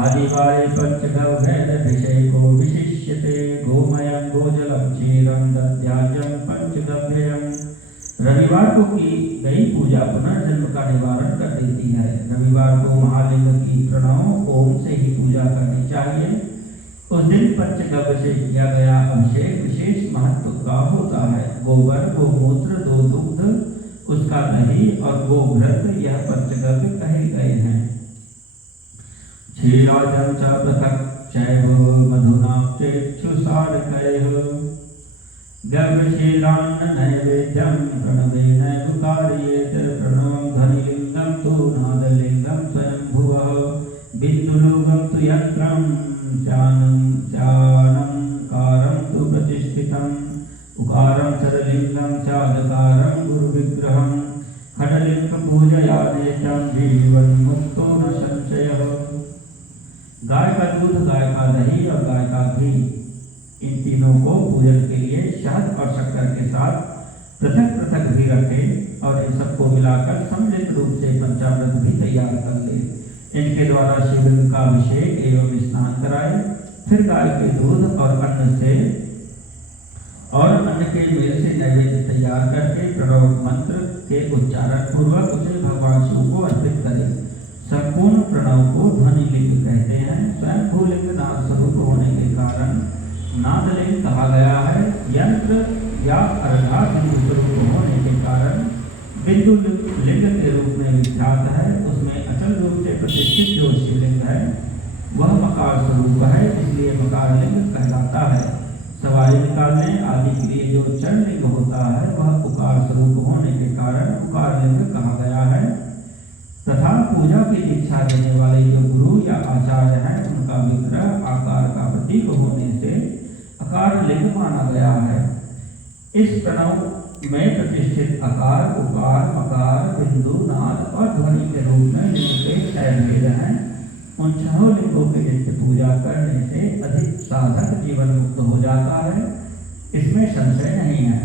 आदिवारे पंचगव्यभिषेको विशिष्यते। गोमयं गोजलं क्षीरं दध्याजं पंचगव्ययम्। रविवार को की गई पूजा पुनर्जन्म का निवारण कर देती है। रविवार को महालिंग की प्रणव ओम से ही पूजा करनी चाहिए। उस दिन पंचगव्य से किया गया अभिषेक विशेष महत्व का होता है। गोबर, गोमूत्र, दो दुग्ध, उसका दही और गोघृत यह पंचगव्य कहे गए हैं। क्षीराजं च पृथक् चैव मधुनाप्तेक्षुसारकैः। गव्यशीलान्न नैवेद्यं प्रणवेनैव कारयेत्। प्रणवं ध्वनिलिंगं तु नादलिंगं स्वयंभुवः। बिन्दुलोकं तु यन्त्रं कारं तु प्रतिष्ठितम्। उकारं सदलिंगं चादकारं गुरुविग्रहं। खडलिंग पूजयादेशं जीवन्मुक्तो न संशयः। गाय का दूध, गाय का दही और गाय का घी, इन तीनों को पूजन के लिए शहद और शक्कर के साथ पृथक पृथक भी रखें और इन सबको मिलाकर सम्मिलित रूप से पंचामृत भी तैयार कर ले। इनके द्वारा शिवलिंग का अभिषेक एवं स्नान कराए। फिर गाय के दूध और अन्न के मेल से नैवेद्य तैयार करके प्रणव मंत्र के उच्चारण पूर्वक उसे भगवान शिव को अर्पित करें। संपूर्ण प्रणव को ध्वनि लिंग कहते हैं। स्वयं भूलिंग नाद स्वरूप होने के कारण नादलिंग कहा गया है। यंत्र या अर्घाग्नि स्वरूप होने के कारण बिंदु लिंग के रूप में विख्यात है। उसमें अचल रूप से प्रतिष्ठित जो शिवलिंग है वह मकार स्वरूप है, इसलिए मकार लिंग कहलाता है। सवारी निकालने आदि के लिए जो चरण लिंग होता है वह उकार स्वरूप होने के कारण उकार लिंग कहा गया है। तथा पूजा की दीक्षा देने वाले जो गुरु या आचार्य हैं उनका विग्रह आकार का प्रतीक होने से आकार लिंग माना गया है। इस प्रणव में प्रतिष्ठित आकार, उकार, मकार, बिंदु, नाद और ध्वनि के रूप में लिंग के 6 भेद हैं। उन 6 लिंगों की नित्य पूजा करने से अधिक साधक जीवन मुक्त हो जाता है, इसमें संशय नहीं है।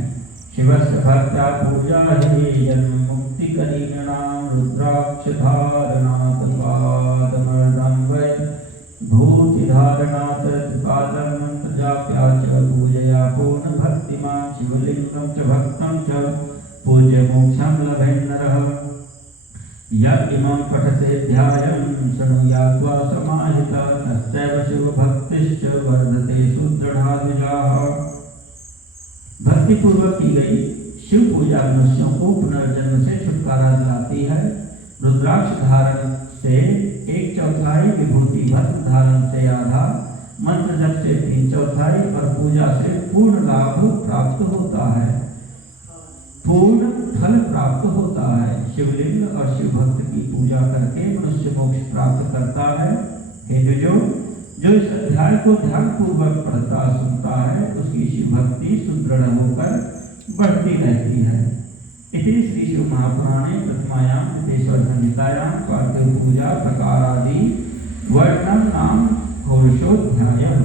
शिवस्य भक्त्या पूजा ही जन्म मुक्ति करीणाम रुद्राक्ष धारणात् पादमर्दं वै भूति धारणात् पादं मंत्र जाप्या च पूजया पूर्ण भक्तिमा शिवलिंगं च भक्तं च पूज्य मोक्षं लभेन्नरः। यत् इमं पठते ध्यायं शृणुयात्वा समाहिता तस्यैव शिवभक्तिश्च वर्धते सुदृढ़ाद्विजाः। भक्ति पूर्वक की गई शिव पूजा मनुष्यों को पुनर्जन्म से छुटकारा दिलाती है। रुद्राक्ष धारण से 1/4, विभूति भस्म धारण से आधा, मंत्र जप से 3/4 और पूजा से पूर्ण लाभ प्राप्त होता है, पूर्ण फल प्राप्त होता है। शिवलिंग और शिव भक्त की पूजा करके मनुष्य मोक्ष प्राप्त करता है। हे जो इस अध्याय को ध्यान पूर्वक पढ़ता सुनता है उसकी शिव भक्ति सुदृढ़ होकर बढ़ती रहती है। इति श्री शिव महापुराणे प्रथमायां कृतेश्वर संहितायां पार्थिव पूजा प्रकारादि वर्णन नाम षोडशोऽध्यायः।